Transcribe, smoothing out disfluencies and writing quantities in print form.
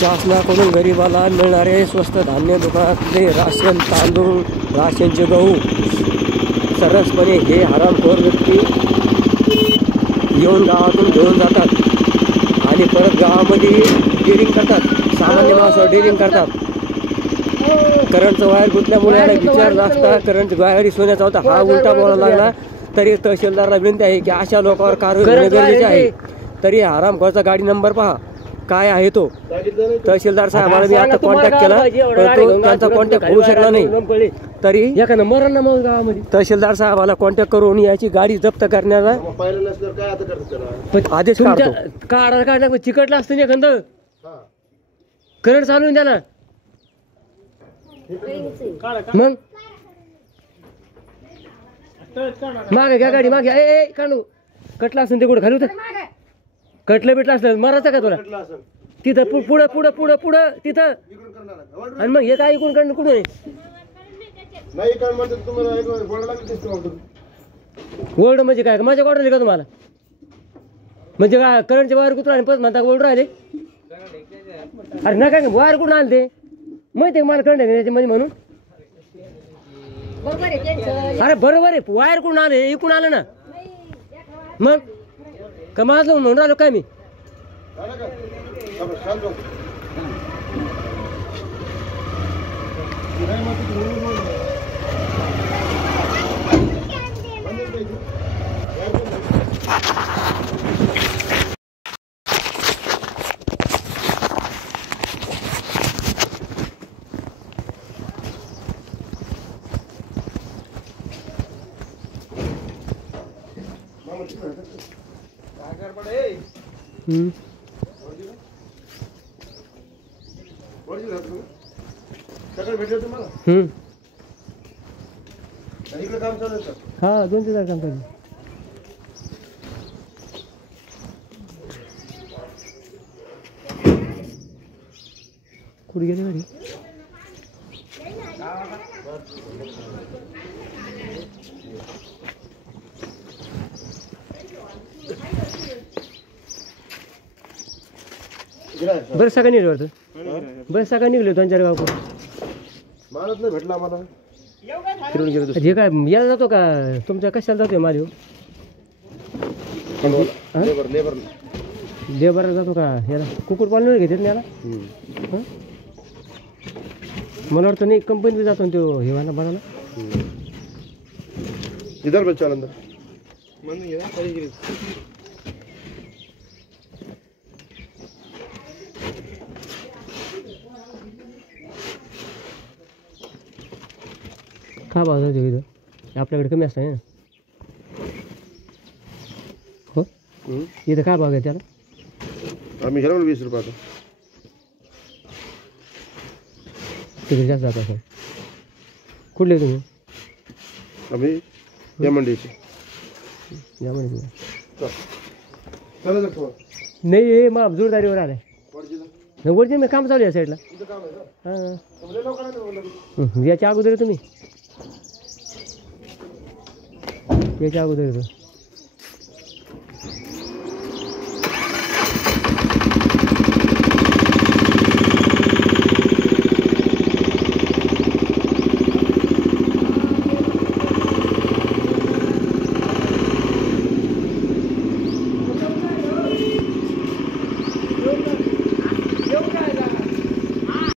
शासनाकडून गरिबाला मिळणारे स्वस्त धान्य दुकानातले राशन तांदूळ राशनचे गहू सरसपणे हे हरामखोर व्यक्ती येऊन गावातून घेऊन जातात आणि परत गावामध्ये डिरिंग करतात. सामान्य माणसावर डिरिंग करतात. करंटचं वायर गुंतल्यामुळे याला विचारलं असता करंट वायरी सोन्याचा होता हा उलटा बोलायला लागला. तरी तहसीलदारला विनंती आहे की अशा लोकांवर कारवाई होणे गरजेचे आहे. तरी हरामखोरचा गाडी नंबर पहा काय आहे तो. तहसीलदार साहेबांना मी आता कॉन्टॅक्ट केला परंतु त्यांचा कॉन्टॅक्ट होऊ शकला नाही. तरी तहसीलदार साहेबाला कॉन्टॅक्ट करून याची गाडी जप्त करण्याचा आदेश काढतो. चिकटला असतं एखादं करंट चालून द्या ना मग मागे घ्या गाडी मागे ए काढू कटला असं ते कुठं खाली होतं कटलं बिटलं असलं मरायचं का तुला तिथं पुढं पुढं पुढं पुढं तिथं आणि मग हे काय ऐकून काढणं कुठं ओल्ड म्हणजे काय माझ्या वाढवली का तुम्हाला म्हणजे काय करंटचे वायर कुठून आणि परत म्हणता ओल्ड राहिले अरे ना काय वायर कुठून आले ते माहिती मला कळलं त्याच्यामध्ये म्हणून अरे बरोबर आहे वायर कुठून आले इकडून आलं ना मग का माझं म्हणून राहिलो काय मी हा 2-3 काम चालू कुठे गेले गाडी बरं सगळं निघलं वाटतं बरं सगळं निघलं 2-4 गाव मालच नाही भेटला आम्हाला फिरून गेलो हे काय यायला जातो का तुमच्या कशाला जातोय माझ्या लेबरला जातो का याला कुक्कुटपालन घेतात ना याला मला वाटतं नाही कंपनीत जातो ना तो हेवाना बनाला इधर बच्चा अंदर का भाव जातो इथं आपल्याकडे कमी असतं ना हो इथं काय भाव आहे त्याला आम्ही घ्यायला 20 रुपये तिकडे जास्त जात असं कुठले तुम्ही आम्ही या मंडईचे या म्हणजे नाही हे मग जोरदारीवर आलाय वरती मी काम चालू आहे साईडला हां याच्या अगोदर तुम्ही याच्या अगोदर